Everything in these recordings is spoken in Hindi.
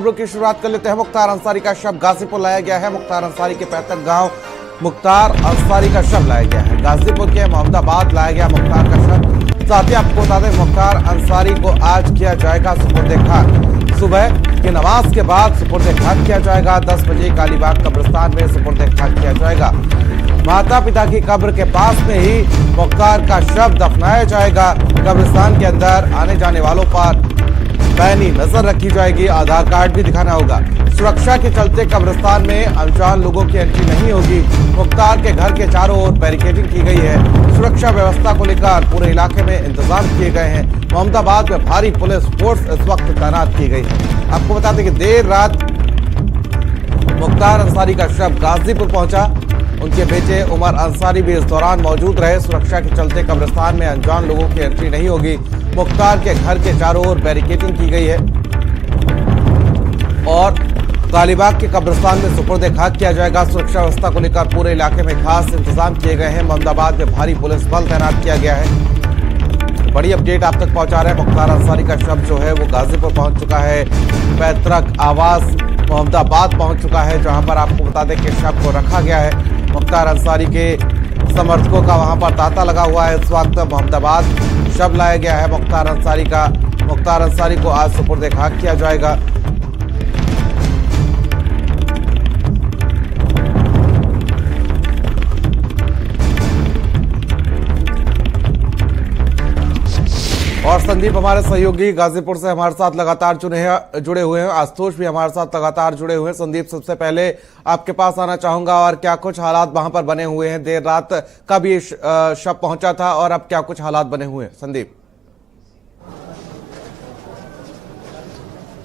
खबरों की शुरुआत कर लेते हैं। मुख्तार अंसारी का शव गाजीपुर लाया गया है। मुख्तार अंसारी के पैतृक गांव मुख्तार अंसारी का शव लाया गया है। गाजीपुर के मोहम्मदाबाद लाया गया मुख्तार का शव। साथ ही आपको बता दें, मुख्तार अंसारी को आज किया जाएगा सुपुर्द खाक। सुबह की नमाज के बाद सुपुर्द खाक किया जाएगा। 10 बजे कालीबाग कब्रिस्तान में सुपुर्द खाक किया जाएगा। माता पिता की कब्र के पास में ही मुख्तार का शव दफनाया जाएगा। कब्रिस्तान के अंदर आने जाने वालों पर पैनी नजर रखी जाएगी। आधार कार्ड भी दिखाना होगा। सुरक्षा के चलते कब्रिस्तान में अनजान लोगों की एंट्री नहीं होगी। मुख्तार के घर के चारों ओर बैरिकेडिंग की गई है। सुरक्षा व्यवस्था को लेकर पूरे इलाके में इंतजाम किए गए हैं। मोहम्मदाबाद में भारी पुलिस फोर्स इस वक्त तैनात की गई है। आपको बता दें कि देर रात मुख्तार अंसारी का शव गाजीपुर पहुंचा। उनके बेटे उमर अंसारी भी इस दौरान मौजूद रहे। सुरक्षा के चलते कब्रिस्तान में अनजान लोगों की एंट्री नहीं होगी। मुख्तार के घर के चारों ओर बैरिकेडिंग की गई है और कालीबाग के कब्रिस्तान में सुपुर्द खाक किया जाएगा। सुरक्षा व्यवस्था को लेकर पूरे इलाके में खास इंतजाम किए गए हैं। मोहम्मदाबाद में भारी पुलिस बल तैनात किया गया है। बड़ी अपडेट आप तक पहुंचा रहे हैं। मुख्तार अंसारी का शव जो है वो गाजीपुर पहुंच चुका है। पैतृक आवास मोहम्मदाबाद पहुंच चुका है, जहां पर आपको बता दें कि शव को रखा गया है। मुख्तार अंसारी के समर्थकों का वहां पर तांता लगा हुआ है। इस वक्त मोहम्मदाबाद शव लाया गया है मुख्तार अंसारी का। मुख्तार अंसारी को आज सुपुर्द खाक किया जाएगा। और संदीप हमारे सहयोगी गाजीपुर से हमारे साथ लगातार जुड़े हुए हैं। आशुतोष भी हमारे साथ लगातार जुड़े हुए हैं। संदीप, सबसे पहले आपके पास आना चाहूंगा और क्या कुछ हालात वहां पर बने हुए हैं? देर रात कब ये शव पहुंचा था और अब क्या कुछ हालात बने हुए हैं? संदीप।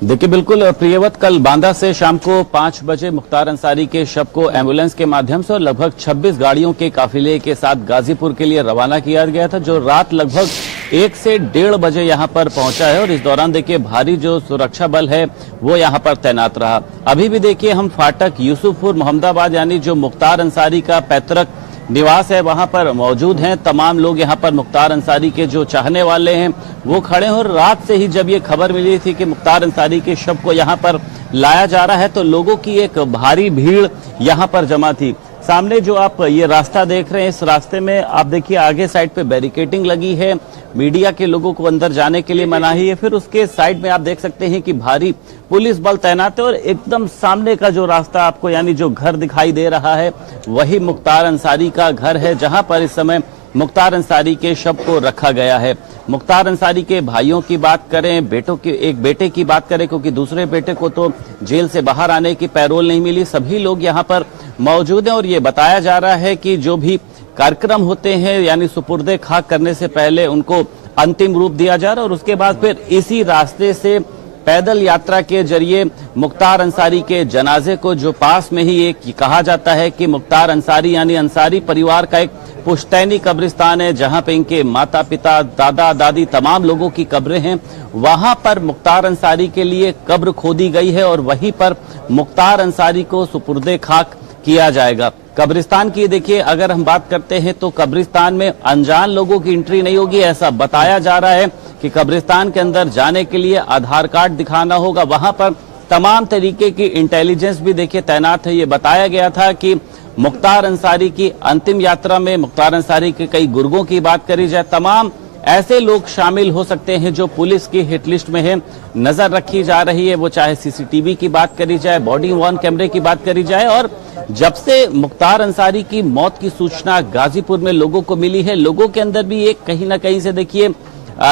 देखिए, बिल्कुल प्रियवत, कल बांदा से शाम को 5 बजे मुख्तार अंसारी के शव को एम्बुलेंस के माध्यम से और लगभग 26 गाड़ियों के काफिले के साथ गाजीपुर के लिए रवाना किया गया था, जो रात लगभग 1 से 1:30 बजे यहां पर पहुंचा है। और इस दौरान देखिए भारी जो सुरक्षा बल है वो यहां पर तैनात रहा। अभी भी देखिए हम फाटक यूसुफपुर मोहम्मदाबाद यानी जो मुख्तार अंसारी का पैतृक निवास है वहां पर मौजूद हैं। तमाम लोग यहां पर मुख्तार अंसारी के जो चाहने वाले हैं वो खड़े हैं। और रात से ही जब ये खबर मिली थी कि मुख्तार अंसारी के शव को यहां पर लाया जा रहा है तो लोगों की एक भारी भीड़ यहां पर जमा थी। सामने जो आप ये रास्ता देख रहे हैं, इस रास्ते में आप देखिए आगे साइड पे बैरिकेडिंग लगी है। मीडिया के लोगों को अंदर जाने के लिए मनाही है। फिर उसके साइड में आप देख सकते हैं कि भारी पुलिस बल तैनात है। और एकदम सामने का जो रास्ता आपको यानी जो घर दिखाई दे रहा है वही मुख्तार अंसारी का घर है, जहां पर इस समय मुख्तार अंसारी के शव को रखा गया है। मुख्तार अंसारी के भाइयों की बात करें, बेटों की, एक बेटे की बात करें, क्योंकि दूसरे बेटे को तो जेल से बाहर आने की पैरोल नहीं मिली। सभी लोग यहाँ पर मौजूद हैं और ये बताया जा रहा है कि जो भी कार्यक्रम होते हैं यानी सुपुर्द खाक करने से पहले उनको अंतिम रूप दिया जा रहा है और उसके बाद फिर इसी रास्ते से पैदल यात्रा के जरिए मुख्तार अंसारी के जनाजे को, जो पास में ही एक कहा जाता है कि मुख्तार अंसारी यानी अंसारी परिवार का एक पुश्तैनी कब्रिस्तान है, जहां पे इनके माता पिता, दादा दादी, तमाम लोगों की कब्रें हैं, वहां पर मुख्तार अंसारी के लिए कब्र खोदी गई है और वहीं पर मुख्तार अंसारी को सुपुर्द खाक किया जाएगा। कब्रिस्तान की देखिए अगर हम बात करते हैं तो कब्रिस्तान में अनजान लोगों की एंट्री नहीं होगी। ऐसा बताया जा रहा है कि कब्रिस्तान के अंदर जाने के लिए आधार कार्ड दिखाना होगा। वहां पर तमाम तरीके की इंटेलिजेंस भी देखिए तैनात है। ये बताया गया था कि मुख्तार अंसारी की अंतिम यात्रा में मुख्तार अंसारी के कई गुर्गों की बात करी जाए, तमाम ऐसे लोग शामिल हो सकते हैं जो पुलिस की हिट लिस्ट में है। नजर रखी जा रही है, वो चाहे सीसीटीवी की बात करी जाए, बॉडी वॉर्न कैमरे की बात करी जाए। और जब से मुख्तार अंसारी की मौत की सूचना गाजीपुर में लोगों को मिली है, लोगों के अंदर भी एक कहीं ना कहीं से देखिए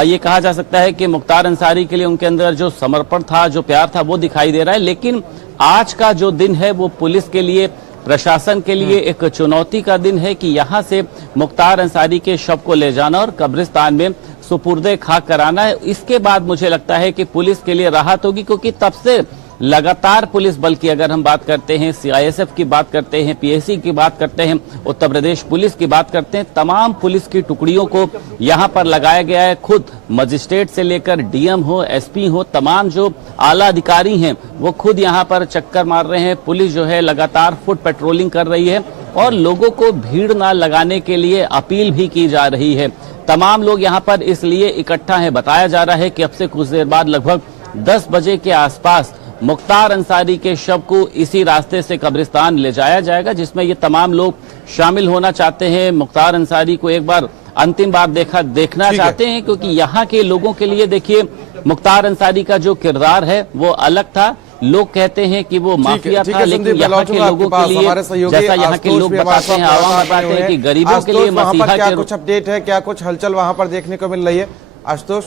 ये कहा जा सकता है कि मुख्तार अंसारी के लिए उनके अंदर जो समर्पण था, जो प्यार था, वो दिखाई दे रहा है। लेकिन आज का जो दिन है वो पुलिस के लिए, प्रशासन के लिए एक चुनौती का दिन है कि यहां से मुख्तार अंसारी के शव को ले जाना और कब्रिस्तान में सुपुर्द खाक कराना है। इसके बाद मुझे लगता है कि पुलिस के लिए राहत होगी, क्योंकि तब से लगातार पुलिस बल की अगर हम बात करते हैं, सीआईएसएफ की बात करते हैं, पीएसी की बात करते हैं, उत्तर प्रदेश पुलिस की बात करते हैं, तमाम पुलिस की टुकड़ियों को यहां पर लगाया गया है। खुद मजिस्ट्रेट से लेकर डीएम हो, एसपी हो, तमाम जो आला अधिकारी हैं वो खुद यहां पर चक्कर मार रहे हैं। पुलिस जो है लगातार फुट पेट्रोलिंग कर रही है और लोगों को भीड़ ना लगाने के लिए अपील भी की जा रही है। तमाम लोग यहां पर इसलिए इकट्ठा हैं, बताया जा रहा है कि अब से कुछ देर बाद लगभग 10 बजे के आसपास मुख्तार अंसारी के शव को इसी रास्ते से कब्रिस्तान ले जाया जाएगा, जिसमें ये तमाम लोग शामिल होना चाहते हैं। मुख्तार अंसारी को एक बार अंतिम बार देखना चाहते हैं, क्योंकि यहाँ के लोगों के लिए देखिए मुख्तार अंसारी का जो किरदार है वो अलग था। लोग कहते हैं कि वो माफिया था, लेकिन यहाँ के लोगों के लिए, जैसा यहाँ के लोग बताते हैं, आवाम बताते हैं कि गरीबों के लिए मसीहा क्या कुछ अपडेट है, क्या कुछ हलचल वहां पर देखने को मिल रही है आशुतोष?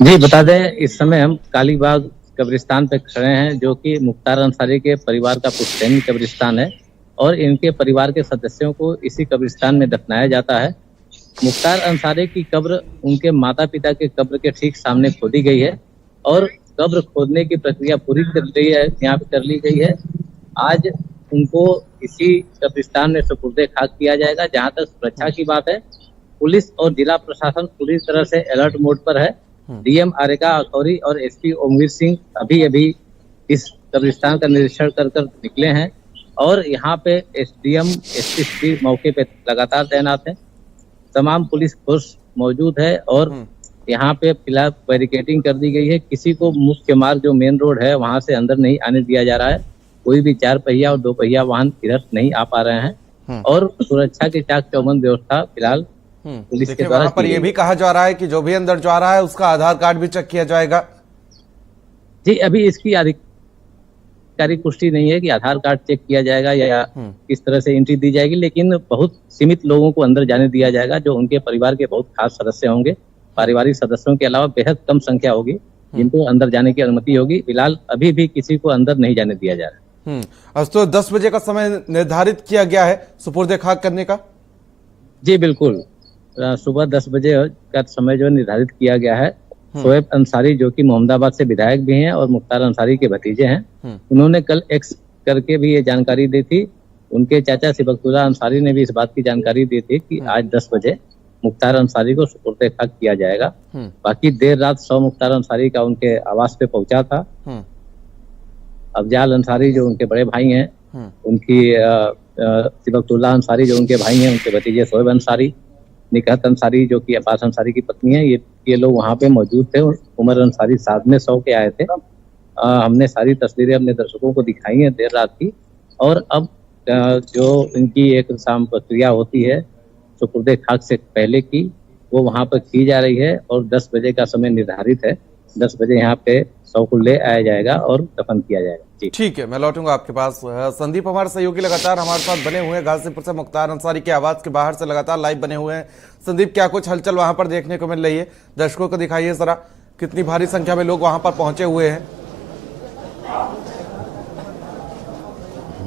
जी बता दें, इस समय हम कालीबाग कब्रिस्तान पे खड़े हैं, जो कि मुख्तार अंसारी के परिवार का पुश्तैनी कब्रिस्तान है और इनके परिवार के सदस्यों को इसी कब्रिस्तान में दफनाया जाता है। मुख्तार अंसारी की कब्र उनके माता पिता के कब्र के ठीक सामने खोदी गई है और कब्र खोदने की प्रक्रिया पूरी कर ली है, यहाँ पे कर ली गई है। आज उनको इसी कब्रिस्तान में सुपुर्दे खाक किया जाएगा। जहाँ तक सुरक्षा की बात है, पुलिस और जिला प्रशासन पूरी तरह से अलर्ट मोड पर है। डीएम आरेका अखौरी और एसपी ओमवीर सिंह अभी इस कब्रिस्तान का निरीक्षण कर निकले हैं और यहाँ पे एसडीएम एसपी मौके पे लगातार तैनात है। तमाम पुलिस फोर्स मौजूद है और यहाँ पे फिलहाल बैरिकेडिंग कर दी गई है। किसी को मुख्य मार्ग जो मेन रोड है वहां से अंदर नहीं आने दिया जा रहा है। कोई भी 4 पहिया और 2 पहिया वाहन इधर नहीं आ पा रहे हैं और सुरक्षा की चाक चौबंद व्यवस्था फिलहाल पुलिस के द्वारा। वहां पर यह भी कहा जा रहा है कि जो भी अंदर जा रहा है उसका आधार कार्ड भी चेक किया जाएगा। जी, अभी इसकी आधिकारिक पुष्टि नहीं है कि आधार कार्ड चेक किया जाएगा या किस तरह से एंट्री दी जाएगी, लेकिन बहुत सीमित लोगों को अंदर जाने दिया जाएगा जो उनके परिवार के बहुत खास सदस्य होंगे। पारिवारिक सदस्यों के अलावा बेहद कम संख्या होगी जिनको अंदर जाने की अनुमति होगी। फिलहाल अभी भी किसी को अंदर नहीं जाने दिया जा रहा है। तो 10 बजे का समय निर्धारित किया गया है सुपुर्दे खाक करने का? जी बिल्कुल, सुबह 10 बजे का समय जो निर्धारित किया गया है। शोएब अंसारी जो कि मोहम्मदाबाद से विधायक भी हैं और मुख्तार अंसारी के भतीजे हैं, उन्होंने कल एक्स करके भी ये जानकारी दी थी। उनके चाचा सिबकतुल्लाह अंसारी ने भी इस बात की जानकारी दी थी कि आज 10 बजे मुख्तार अंसारी को सुपुर्दे खाक किया जाएगा। बाकी देर रात 100 मुख्तार अंसारी का उनके आवास पे पहुंचा था। अफजाल अंसारी जो उनके बड़े भाई हैं, उनकी सिबकतुल्लाह अंसारी जो उनके भाई हैं, उनके भतीजे शोएब अंसारी, निकहत अंसारी जो कि अब्बास अंसारी की पत्नी है, ये लोग वहाँ पे मौजूद थे। उमर अंसारी साथ में 100 के आए थे। हमने सारी तस्वीरें अपने दर्शकों को दिखाई हैं देर रात की। और अब जो इनकी एक शाम प्रक्रिया होती है सुपुर्दे खाक से पहले की, वो वहाँ पर की जा रही है और 10 बजे का समय निर्धारित है। 10 बजे यहाँ पे 100 को ले आया जाएगा और दफन किया जाएगा। जी ठीक है, मैं लौटूंगा आपके पास। संदीप हमारे सहयोगी लगातार हमारे साथ बने हुए हैं, गाजीपुर से मुख्तार अंसारी के आवाज के बाहर से लगातार लाइव बने हुए हैं। संदीप, क्या कुछ हलचल वहां पर देखने को मिल रही है? दर्शकों को दिखाइए जरा, कितनी भारी संख्या में लोग वहां पर पहुंचे हुए हैं।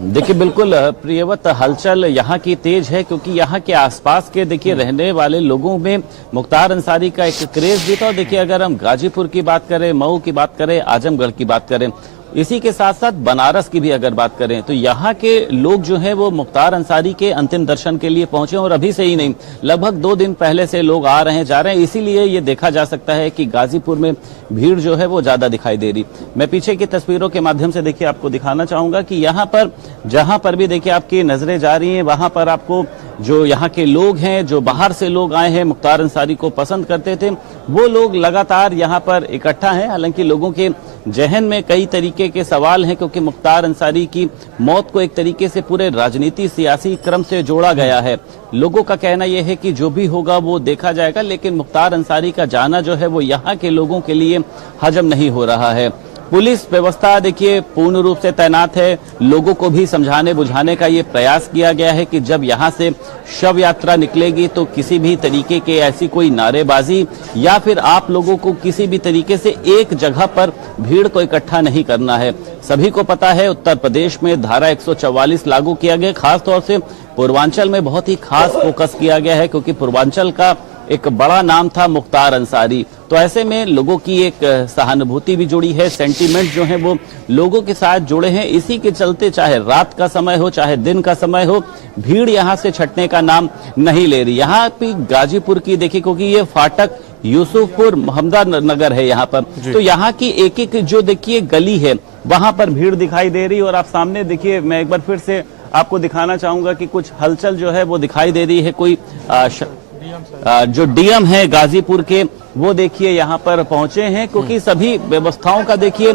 देखिए बिल्कुल प्रियवत, हलचल यहाँ की तेज है, क्योंकि यहाँ के आसपास के देखिए रहने वाले लोगों में मुख्तार अंसारी का एक क्रेज भी था। देखिए अगर हम गाजीपुर की बात करें, मऊ की बात करें, आजमगढ़ की बात करें, इसी के साथ साथ बनारस की भी अगर बात करें, तो यहाँ के लोग जो हैं वो मुख्तार अंसारी के अंतिम दर्शन के लिए पहुंचे। और अभी से ही नहीं, लगभग 2 दिन पहले से लोग आ रहे हैं, जा रहे हैं। इसीलिए ये देखा जा सकता है कि गाजीपुर में भीड़ जो है वो ज्यादा दिखाई दे रही। मैं पीछे की तस्वीरों के माध्यम से देखिए आपको दिखाना चाहूंगा कि यहाँ पर जहां पर भी देखिए आपकी नजरें जा रही हैं, वहां पर आपको जो यहाँ के लोग हैं, जो बाहर से लोग आए हैं, मुख्तार अंसारी को पसंद करते थे, वो लोग लगातार यहाँ पर इकट्ठा हैं। हालांकि लोगों के जहन में कई तरीके के सवाल हैं, क्योंकि मुख्तार अंसारी की मौत को एक तरीके से पूरे राजनीति सियासी क्रम से जोड़ा गया है। लोगों का कहना यह है कि जो भी होगा वो देखा जाएगा, लेकिन मुख्तार अंसारी का जाना जो है वो यहाँ के लोगों के लिए हजम नहीं हो रहा है। पुलिस व्यवस्था देखिए पूर्ण रूप से तैनात है। लोगों को भी समझाने बुझाने का ये प्रयास किया गया है कि जब यहाँ से शव यात्रा निकलेगी तो किसी भी तरीके के ऐसी कोई नारेबाजी या फिर आप लोगों को किसी भी तरीके से एक जगह पर भीड़ को इकट्ठा नहीं करना है। सभी को पता है उत्तर प्रदेश में धारा 144 लागू किया गया। खास तौर से पूर्वांचल में बहुत ही खास फोकस किया गया है, क्योंकि पूर्वांचल का एक बड़ा नाम था मुख्तार अंसारी। तो ऐसे में लोगों की एक सहानुभूति भी जुड़ी है, सेंटीमेंट जो है वो लोगों के साथ जुड़े हैं। इसी के चलते चाहे रात का समय हो चाहे दिन का समय हो, भीड़ यहाँ से छटने का नाम नहीं ले रही। यहाँ भी गाजीपुर की देखिए, क्योंकि ये फाटक यूसुफपुर मोहम्मदनगर है यहाँ पर, तो यहाँ की एक एक जो देखिए गली है वहां पर भीड़ दिखाई दे रही। और आप सामने देखिए, मैं एक बार फिर से आपको दिखाना चाहूंगा कि कुछ हलचल जो है वो दिखाई दे रही है। कोई जो डीएम है गाजीपुर के, वो देखिए यहाँ पर पहुंचे हैं, क्योंकि सभी व्यवस्थाओं का देखिए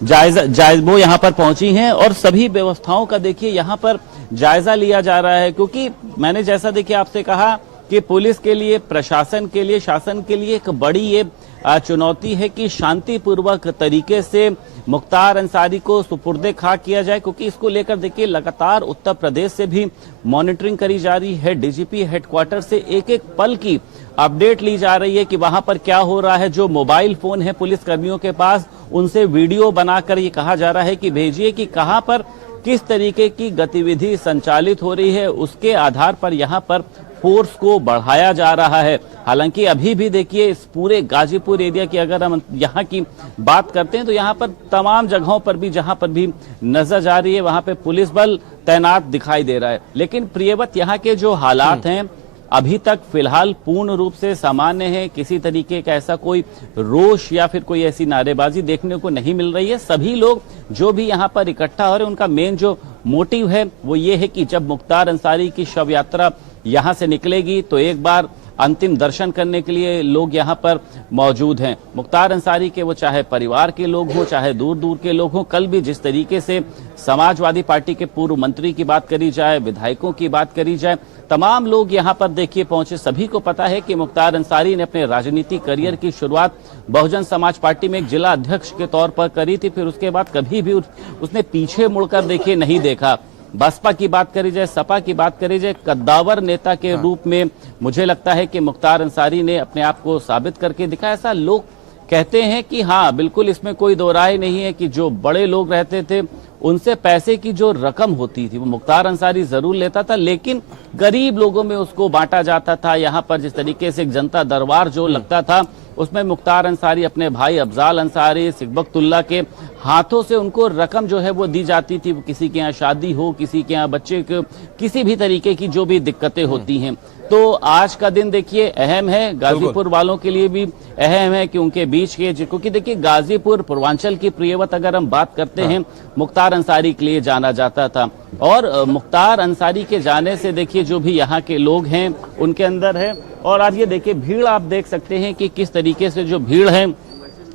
वो यहाँ पर पहुंची हैं और सभी व्यवस्थाओं का देखिए यहाँ पर जायजा लिया जा रहा है, क्योंकि मैंने जैसा देखिए आपसे कहा कि पुलिस के लिए, प्रशासन के लिए, शासन के लिए एक बड़ी ये चुनौती है कि शांतिपूर्वक तरीके से मुख्तार अंसारी को सुपुर्दे खाक किया जाए, क्योंकि इसको लेकर देखिए लगातार उत्तर प्रदेश से भी मॉनिटरिंग करी जा रही है। डीजीपी हेडक्वार्टर से एक एक पल की अपडेट ली जा रही है कि वहां पर क्या हो रहा है। जो मोबाइल फोन है पुलिस कर्मियों के पास, उनसे वीडियो बनाकर ये कहा जा रहा है कि भेजिए कि कहां पर किस तरीके की गतिविधि संचालित हो रही है, उसके आधार पर यहां पर फोर्स को बढ़ाया जा रहा है। हालांकि अभी भी देखिए इस पूरे गाजीपुर एरिया की अगर हम यहाँ की बात करते हैं तो यहाँ पर तमाम जगहों पर भी जहाँ पर भी नजर जा रही है वहां पे पुलिस बल तैनात दिखाई दे रहा है। लेकिन प्रियवत, यहाँ के जो हालात हैं अभी तक फिलहाल पूर्ण रूप से सामान्य है। किसी तरीके का ऐसा कोई रोष या फिर कोई ऐसी नारेबाजी देखने को नहीं मिल रही है। सभी लोग जो भी यहाँ पर इकट्ठा हो रहे हैं उनका मेन जो मोटिव है वो ये है कि जब मुख्तार अंसारी की शव यात्रा यहाँ से निकलेगी तो एक बार अंतिम दर्शन करने के लिए लोग यहाँ पर मौजूद हैं। मुख्तार अंसारी के वो चाहे परिवार के लोग हों, चाहे दूर दूर के लोग हों। कल भी जिस तरीके से समाजवादी पार्टी के पूर्व मंत्री की बात करी जाए, विधायकों की बात करी जाए, तमाम लोग यहाँ पर देखिए पहुंचे। सभी को पता है कि मुख्तार अंसारी ने अपने राजनीतिक करियर की शुरुआत बहुजन समाज पार्टी में एक जिला अध्यक्ष के तौर पर करी थी। फिर उसके बाद कभी भी उसने पीछे मुड़कर देखिए नहीं देखा। बसपा की बात करी जाए, सपा की बात करी जाए, कद्दावर नेता के रूप में मुझे लगता है कि मुख्तार अंसारी ने अपने आप को साबित करके दिखाया। ऐसा लोग कहते हैं कि हाँ बिल्कुल, इसमें कोई दो राय नहीं है कि जो बड़े लोग रहते थे उनसे पैसे की जो रकम होती थी वो मुख्तार अंसारी जरूर लेता था, लेकिन गरीब लोगों में उसको बांटा जाता था। यहाँ पर जिस तरीके से एक जनता दरबार जो लगता था उसमें मुख्तार अंसारी अपने भाई अफजाल अंसारी, सिकबतुल्ला के हाथों से उनको रकम जो है वो दी जाती थी। किसी के यहाँ शादी हो, किसी के यहाँ बच्चे को, किसी भी तरीके की जो भी दिक्कतें होती हैं। तो आज का दिन देखिए अहम है, गाजीपुर वालों के लिए भी अहम है कि उनके बीच के, क्योंकि देखिए गाजीपुर पूर्वांचल की प्रियवत अगर हम बात करते हैं मुख्तार अंसारी के लिए जाना जाता था, और मुख्तार अंसारी के जाने से देखिए जो भी यहाँ के लोग हैं उनके अंदर है। और आज ये देखिए भीड़ आप देख सकते हैं कि किस तरीके से जो भीड़ है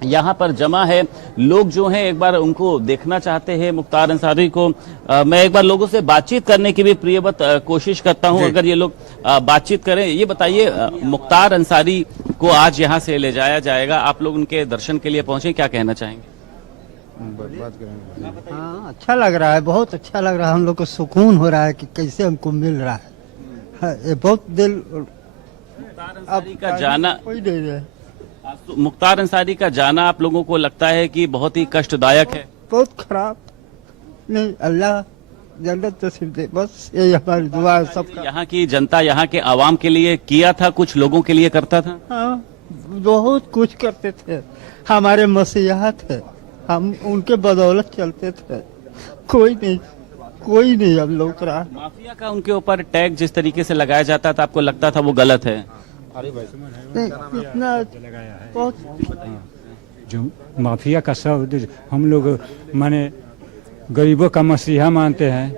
यहाँ पर जमा है। लोग जो हैं एक बार उनको देखना चाहते हैं मुख्तार अंसारी को। मैं एक बार लोगों से बातचीत करने की भी प्रियवत कोशिश करता हूं, अगर ये लोग बातचीत करें। ये बताइए, मुख्तार अंसारी को आज यहाँ से ले जाया जाएगा, आप लोग उनके दर्शन के लिए पहुंचे, क्या कहना चाहेंगे? हाँ, अच्छा लग रहा है, बहुत अच्छा लग रहा है। हम लोग को सुकून हो रहा है कि कैसे हमको मिल रहा है। ये बहुत दिल मुख्तार अंसारी का जाना, कोई नहीं है। मुख्तार अंसारी का जाना आप लोगों को लगता है कि बहुत ही कष्टदायक है? बहुत खराब नहीं, अल्लाह जन्नत नसीब दे, बस यही हमारी दुआ है सबका। यहाँ की जनता यहाँ के आवाम के लिए किया था, कुछ लोगों के लिए करता था? हाँ, बहुत कुछ करते थे, हमारे मसीहा थे, हम उनके बदौलत चलते थे। कोई नहीं अब लोग रहा। माफिया का उनके ऊपर टैग जिस तरीके से लगाया जाता था, आपको लगता था वो गलत है? इतना बहुत जो माफिया का शब्द हम लोग माने गरीबों का मसीहा मानते हैं,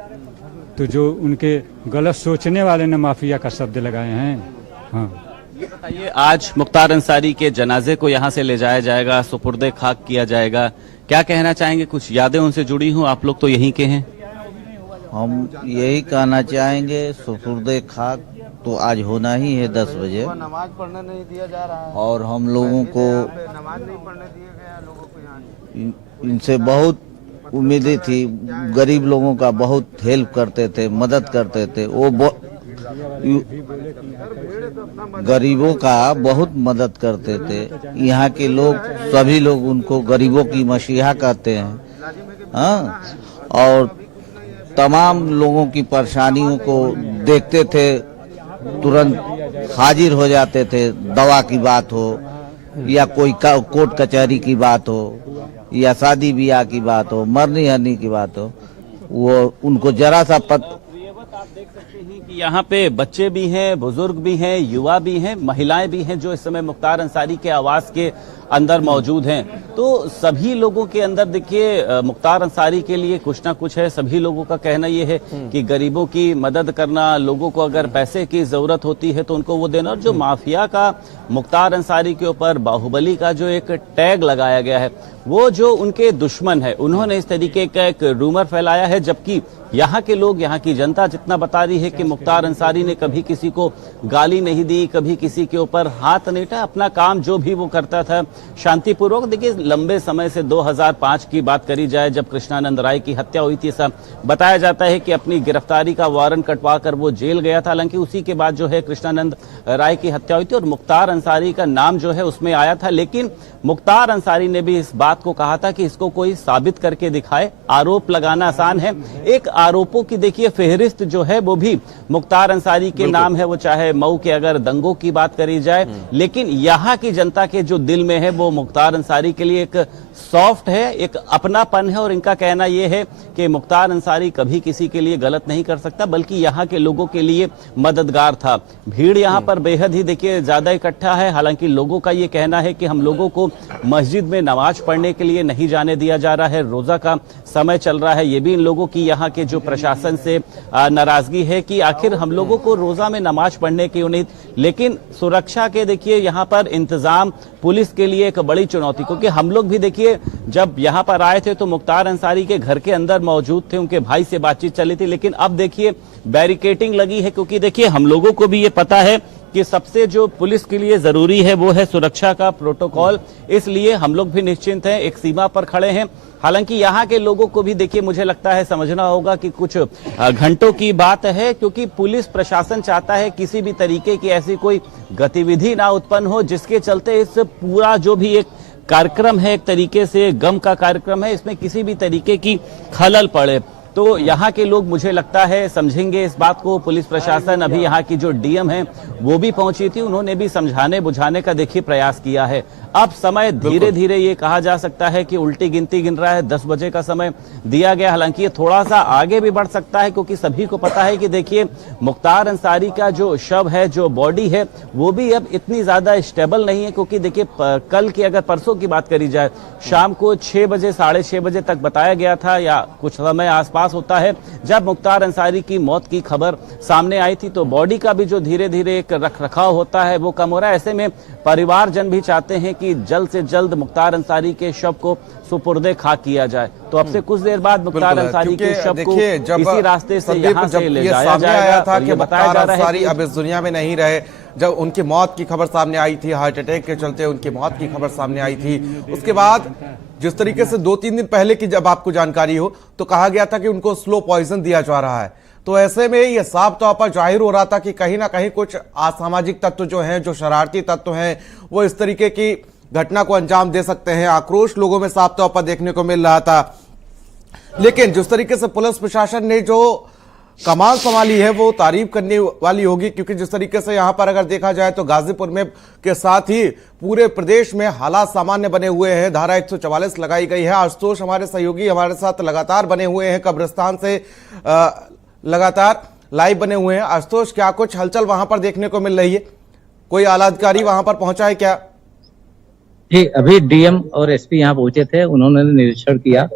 तो जो उनके गलत सोचने वाले ने माफिया का शब्द लगाए हैं। हाँ, ये बताइए, आज मुख्तार अंसारी के जनाजे को यहाँ से ले जाया जाएगा, सुपुर्दे खाक किया जाएगा, क्या कहना चाहेंगे? कुछ यादें उनसे जुड़ी हूँ, आप लोग तो यहीं के हैं। हम यही कहना चाहेंगे, सुपुर्दे खाक तो आज होना ही है 10 बजे। नमाज पढ़ने नहीं दिया जा रहा है और हम लोगों को नमाज नहीं पढ़ने दिया गया लोगों को यहाँ। इनसे बहुत उम्मीदें थी, गरीब लोगों का बहुत हेल्प करते थे, मदद करते थे। वो गरीबों का बहुत मदद करते थे। यहाँ के लोग, सभी लोग उनको गरीबों की मसीहा कहते हैं। हाँ, और तमाम लोगों की परेशानियों को देखते थे, तुरंत हाजिर हो जाते थे। दवा की बात हो या कोई कोर्ट कचहरी की बात हो या शादी ब्याह की बात हो, मरनी हरनी की बात हो, वो उनको जरा सा देख सकते हैं कि यहाँ पे बच्चे भी हैं, बुजुर्ग भी हैं, युवा भी हैं, महिलाएं भी हैं जो इस समय मुख्तार अंसारी के आवास के अंदर मौजूद हैं। तो सभी लोगों के अंदर देखिए मुख्तार अंसारी के लिए कुछ ना कुछ है। सभी लोगों का कहना यह है कि गरीबों की मदद करना, लोगों को अगर पैसे की जरूरत होती है तो उनको वो देना। और जो माफिया का मुख्तार अंसारी के ऊपर बाहुबली का जो एक टैग लगाया गया है, वो जो उनके दुश्मन है, उन्होंने इस तरीके का एक रूमर फैलाया है। जबकि यहाँ के लोग, यहाँ की जनता जितना बता रही है कि मुख्तार अंसारी ने कभी किसी को गाली नहीं दी, कभी किसी के ऊपर हाथ नहीं उठाया, अपना काम जो भी वो करता था शांतिपूर्वक। देखिए लंबे समय से 2005 की बात करी जाए, जब कृष्णानंद राय की हत्या हुई थी, ऐसा बताया जाता है कि अपनी गिरफ्तारी का वारंट कटवा कर वो जेल गया था। हालांकि उसी के बाद जो है कृष्णानंद राय की हत्या हुई थी और मुख्तार अंसारी का नाम जो है उसमें आया था। लेकिन मुख्तार अंसारी ने भी इस बात को कहा था कि इसको कोई साबित करके दिखाए। आरोप लगाना आसान है, एक आरोपों की देखिए फेहरिस्त जो है वो भी मुख्तार अंसारी के नाम है। वो चाहे मऊ के अगर दंगों की बात करी जाए, लेकिन यहाँ की जनता के जो दिल में है वो मुख्तार अंसारी के लिए एक सॉफ्ट है, एक अपनापन है। और इनका कहना यह है कि मुख्तार अंसारी कभी किसी के लिए गलत नहीं कर सकता, बल्कि यहाँ के लोगों के लिए मददगार था। भीड़ यहाँ पर बेहद ही देखिए ज्यादा इकट्ठा है। हालांकि लोगों का ये कहना है कि हम लोगों को मस्जिद में नमाज पढ़ने के लिए नहीं जाने दिया जा रहा है, रोजा का समय चल रहा है। ये भी इन लोगों की यहाँ के जो प्रशासन से नाराजगी है कि आखिर हम लोगों को रोजा में नमाज पढ़ने की उम्मीद। लेकिन सुरक्षा के देखिए यहाँ पर इंतजाम पुलिस के लिए एक बड़ी चुनौती, क्योंकि हम लोग भी देखिए जब यहाँ पर आए थे तो मुख्तार अंसारी के घर के अंदर मौजूद थे, उनके भाई से बातचीत चली थी। लेकिन अब देखिए बैरिकेटिंग लगी है, क्योंकि देखिए हम लोगों को भी ये पता है कि सबसे जो पुलिस के लिए जरूरी है वो है सुरक्षा का प्रोटोकॉल। इसलिए हम लोग भी निश्चिंत हैं, एक सीमा पर खड़े हैं। हालांकि यहाँ के लोगों को भी देखिए मुझे लगता है समझना होगा कि कुछ घंटों की बात है, क्योंकि पुलिस प्रशासन चाहता है किसी भी तरीके की ऐसी कोई गतिविधि ना उत्पन्न हो जिसके चलते इस पूरा जो भी एक कार्यक्रम है, एक तरीके से गम का कार्यक्रम है, इसमें किसी भी तरीके की खलल पड़े। तो यहाँ के लोग मुझे लगता है समझेंगे इस बात को। पुलिस प्रशासन, अभी यहाँ की जो डीएम है वो भी पहुंची थी, उन्होंने भी समझाने बुझाने का देखिए प्रयास किया है। अब समय धीरे धीरे ये कहा जा सकता है कि उल्टी गिनती गिन रहा है। 10 बजे का समय दिया गया, हालांकि ये थोड़ा सा आगे भी बढ़ सकता है, क्योंकि सभी को पता है कि देखिए मुख्तार अंसारी का जो शव है, जो बॉडी है, वो भी अब इतनी ज्यादा स्टेबल नहीं है। क्योंकि देखिए कल की अगर परसों की बात करी जाए, शाम को 6 बजे 6:30 बजे तक बताया गया था या कुछ समय आसपास होता है, जब मुख्तार अंसारी की मौत की खबर सामने आई थी। तो बॉडी का भी जो धीरे धीरे एक रखरखाव होता है वो कम हो रहा है। ऐसे में परिवारजन भी चाहते हैं कि जल्द से जल्द मुख्तार अंसारी के शव को सुपुर्दे खाक किया जाए। तो अब से कुछ देर बाद मुख्तार अंसारी के शव को इसी रास्ते से यहाँ से ले जाया जाएगा। था कि मुख्तार अंसारी अब इस दुनिया में नहीं रहे, जब उनकी मौत की खबर सामने आई थी, हार्ट अटैक के चलते उनकी मौत की खबर सामने आई थी, उसके बाद जिस तरीके से 2-3 दिन पहले की जब आपको जानकारी हो तो कहा गया था कि उनको स्लो पॉइजन दिया जा रहा है। तो ऐसे में ये साफ तौर पर जाहिर हो रहा था कि कहीं ना कहीं कुछ असामाजिक तत्व जो हैं, जो शरारती तत्व हैं, वो इस तरीके की घटना को अंजाम दे सकते हैं। आक्रोश लोगों में साफ तौर पर देखने को मिल रहा था। लेकिन जिस तरीके से पुलिस प्रशासन ने जो कमाल संभाली है वो तारीफ करने वाली होगी, क्योंकि जिस तरीके से यहां पर अगर देखा जाए तो गाजीपुर में के साथ ही पूरे प्रदेश में हालात सामान्य बने हुए हैं। धारा 144 लगाई गई है। आशुतोष हमारे सहयोगी हमारे साथ लगातार बने हुए हैं, कब्रिस्तान से लगातार लाइव बने हुए हैं। आशुतोष, क्या कुछ हलचल वहां पर देखने को मिल रही है? कोई आला अधिकारी वहां पर पहुंचा है क्या? जी, अभी डीएम और एसपी यहाँ पहुंचे थे, उन्होंने निरीक्षण किया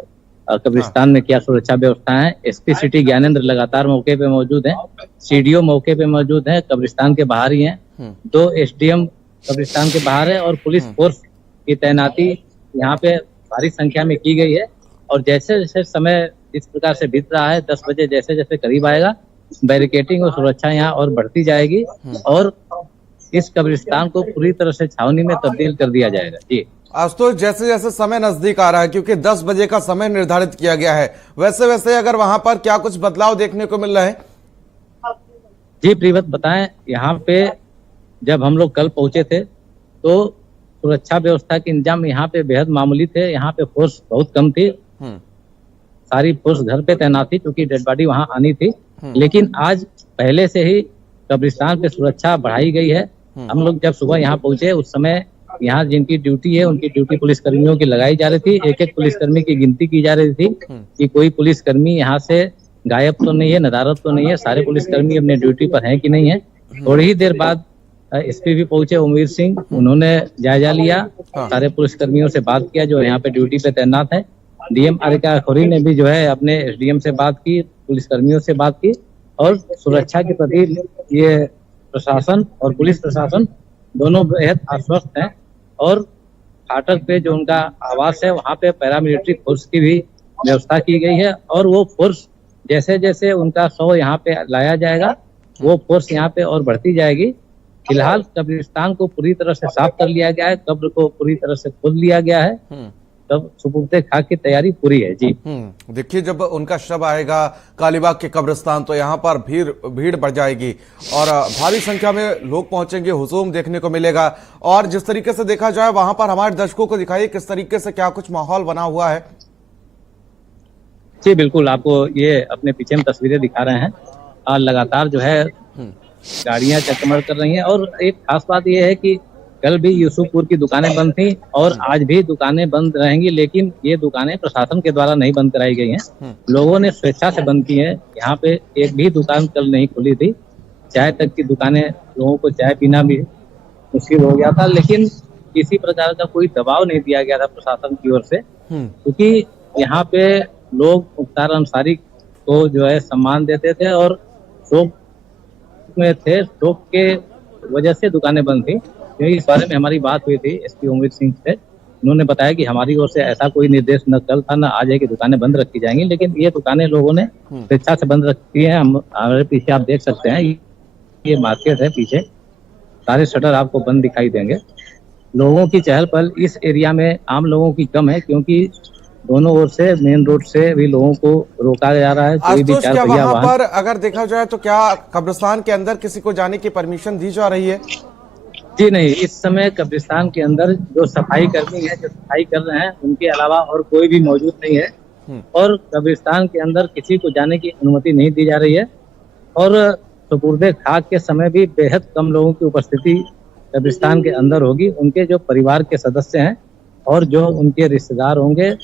कब्रिस्तान में क्या सुरक्षा व्यवस्था है। एसपी सिटी ज्ञानेंद्र लगातार मौके पे मौजूद हैं, सीडीओ मौके पे मौजूद हैं, कब्रिस्तान के बाहर ही हैं, 2 एसडीएम कब्रिस्तान के बाहर है और पुलिस फोर्स की तैनाती यहाँ पे भारी संख्या में की गई है। और जैसे जैसे समय इस प्रकार से बीत रहा है, 10 बजे जैसे जैसे करीब आएगा, बैरिकेटिंग और सुरक्षा यहाँ और बढ़ती जाएगी और इस कब्रिस्तान को पूरी तरह से छावनी में तब्दील कर दिया जाएगा। जी आशुतोष, जैसे जैसे समय नजदीक आ रहा है, क्योंकि 10 बजे का समय निर्धारित किया गया है, वैसे वैसे अगर वहां पर क्या कुछ बदलाव देखने को मिल रहे हैं? जी प्रीवत बताएं, यहाँ पे जब हम लोग कल पहुंचे थे तो सुरक्षा व्यवस्था के इंतजाम यहाँ पे बेहद मामूली थे। यहाँ पे फोर्स बहुत कम थी, सारी फोर्स घर पे तैनात थी क्योंकि डेड बॉडी वहां आनी थी। लेकिन आज पहले से ही कब्रिस्तान पे सुरक्षा बढ़ाई गई है। हम लोग जब सुबह यहाँ पहुंचे उस समय यहाँ जिनकी ड्यूटी है उनकी ड्यूटी पुलिसकर्मियों की लगाई जा रही थी। एक एक पुलिसकर्मी की गिनती की जा रही थी कि कोई पुलिसकर्मी यहाँ से गायब तो नहीं है, नदारद तो नहीं है, सारे पुलिसकर्मी अपने ड्यूटी पर हैं कि नहीं है। थोड़ी ही देर बाद एसपी भी पहुंचे उमवीर सिंह, उन्होंने जायजा लिया, सारे पुलिसकर्मियों से बात किया जो यहाँ पे ड्यूटी पे तैनात है। डीएम आरिका खोरी ने भी जो है अपने एसडीएम से बात की, पुलिसकर्मियों से बात की और सुरक्षा के प्रति ये प्रशासन और पुलिस प्रशासन दोनों बेहद आश्वस्त हैं। और फाटक पे जो उनका आवास है वहाँ पे पैरामिलिट्री फोर्स की भी व्यवस्था की गई है और वो फोर्स जैसे जैसे उनका शव यहाँ पे लाया जाएगा वो फोर्स यहाँ पे और बढ़ती जाएगी। फिलहाल कब्रिस्तान को पूरी तरह से साफ कर लिया गया है, कब्र को पूरी तरह से खोद लिया गया है, तब सुपुर्दे खाक की तैयारी पूरी है जी। देखिए, जब उनका शव आएगा कालीबाग के कब्रिस्तान तो यहाँ पर भीड़ बढ़ जाएगी और भारी संख्या में लोग पहुंचेंगे, हुजूम देखने को मिलेगा। और जिस तरीके से देखा जाए वहां पर हमारे दर्शकों को दिखाइए किस तरीके से क्या कुछ माहौल बना हुआ है। जी बिल्कुल, आपको ये अपने पीछे में तस्वीरें दिखा रहे हैं। लगातार जो है गाड़ियां चकमक कर रही हैं और एक खास बात यह है कि कल भी यूसुफपुर की दुकानें बंद थी और आज भी दुकानें बंद रहेंगी, लेकिन ये दुकानें प्रशासन के द्वारा नहीं बंद कराई गई हैं, लोगों ने स्वेच्छा से बंद की है। यहाँ पे एक भी दुकान कल नहीं खुली थी, चाय तक की दुकानें, लोगों को चाय पीना भी मुश्किल हो गया था, लेकिन किसी प्रकार का कोई दबाव नहीं दिया गया था प्रशासन की ओर से, क्योंकि यहाँ पे लोग मुख्तार अंसारी को जो है सम्मान देते थे और शोक में थे, शोक के वजह से दुकानें बंद थी। क्योंकि इस बारे में हमारी बात हुई थी एसपी उमवीर सिंह से, उन्होंने बताया कि हमारी ओर से ऐसा कोई निर्देश न कल था न आज है कि दुकानें बंद रखी जाएंगी, लेकिन ये दुकानें लोगों ने स्वेच्छा से बंद रखी है। हमारे पीछे आप देख सकते हैं, ये मार्केट है, पीछे सारे शटर आपको बंद दिखाई देंगे। लोगों की चहल पहल इस एरिया में आम लोगों की कम है, क्योंकि दोनों ओर से मेन रोड से भी लोगों को रोका जा रहा है। कोई भी चार पहिया वहां पर अगर देखा जाए तो क्या कब्रिस्तान के अंदर किसी को जाने की परमिशन दी जा रही है? जी नहीं, इस समय कब्रिस्तान के अंदर जो सफाई कर्मी है, जो सफाई कर रहे हैं, उनके अलावा और कोई भी मौजूद नहीं है और कब्रिस्तान के अंदर किसी को जाने की अनुमति नहीं दी जा रही है। और सुपुर्दे खाक के समय भी बेहद कम लोगों की उपस्थिति कब्रिस्तान के अंदर होगी। उनके जो परिवार के सदस्य हैं और जो उनके रिश्तेदार होंगे,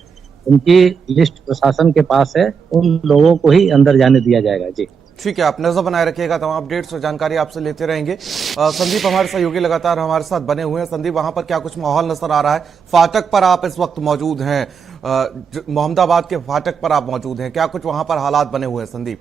उनकी लिस्ट प्रशासन के पास है, उन लोगों को ही अंदर जाने दिया जाएगा। जी ठीक है, आप नजर बनाए रखिएगा, तमाम अपडेट्स और जानकारी आपसे लेते रहेंगे। संदीप हमारे सहयोगी लगातार हमारे साथ बने हुए हैं। संदीप, वहां पर क्या कुछ माहौल नजर आ रहा है? फाटक पर आप इस वक्त मौजूद हैं, मोहम्मदाबाद के फाटक पर आप मौजूद हैं, क्या कुछ वहां पर हालात बने हुए हैं संदीप?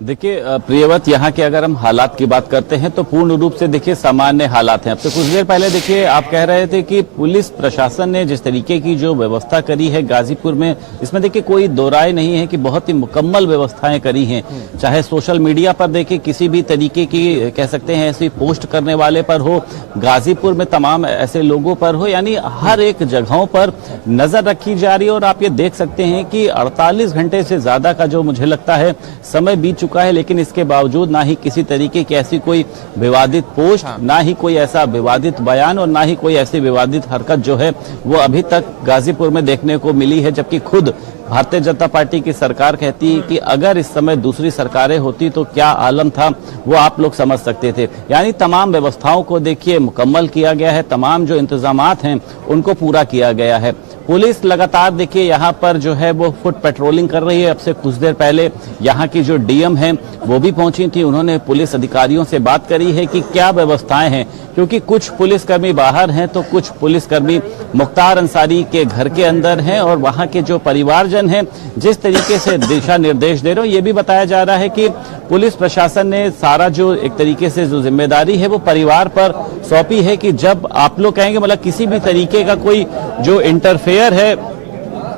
देखिए प्रियवत, यहाँ के अगर हम हालात की बात करते हैं तो पूर्ण रूप से देखिए सामान्य हालात हैं। अब से कुछ देर पहले देखिए आप कह रहे थे कि पुलिस प्रशासन ने जिस तरीके की जो व्यवस्था करी है गाजीपुर में, इसमें देखिए कोई दो राय नहीं है कि बहुत ही मुकम्मल व्यवस्थाएं करी हैं। चाहे सोशल मीडिया पर देखिए किसी भी तरीके की कह सकते हैं ऐसी पोस्ट करने वाले पर हो, गाजीपुर में तमाम ऐसे लोगों पर हो, यानी हर एक जगहों पर नजर रखी जा रही है। और आप ये देख सकते हैं कि 48 घंटे से ज्यादा का जो मुझे लगता है समय बीत है, लेकिन इसके बावजूद ना ही किसी तरीके की ऐसी कोई विवादित पोस्ट, ना ही कोई ऐसा विवादित बयान और ना ही कोई ऐसी विवादित हरकत जो है वो अभी तक गाजीपुर में देखने को मिली है। जबकि खुद भारतीय जनता पार्टी की सरकार कहती है कि अगर इस समय दूसरी सरकारें होती तो क्या आलम था वो आप लोग समझ सकते थे। यानी तमाम व्यवस्थाओं को देखिए मुकम्मल किया गया है, तमाम जो इंतजामात हैं उनको पूरा किया गया है। पुलिस लगातार देखिए यहाँ पर जो है वो फुट पेट्रोलिंग कर रही है। अब से कुछ देर पहले यहाँ की जो डीएम है वो भी पहुंची थी, उन्होंने पुलिस अधिकारियों से बात करी है कि क्या व्यवस्थाएं हैं, क्योंकि कुछ पुलिसकर्मी बाहर हैं तो कुछ पुलिसकर्मी मुख्तार अंसारी के घर के अंदर हैं और वहां के जो परिवारजन हैं जिस तरीके से दिशा निर्देश दे रहे हो। ये भी बताया जा रहा है कि पुलिस प्रशासन ने सारा जो एक तरीके से जो जिम्मेदारी है वो परिवार पर सौंपी है कि जब आप लोग कहेंगे, मतलब किसी भी तरीके का कोई जो इंटरफेयर है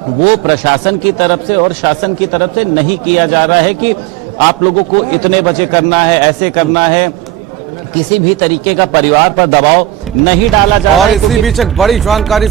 वो प्रशासन की तरफ से और शासन की तरफ से नहीं किया जा रहा है कि आप लोगों को इतने बजे करना है, ऐसे करना है। किसी भी तरीके का परिवार पर दबाव नहीं डाला जा रहा है। और इसी बीच एक बड़ी जानकारी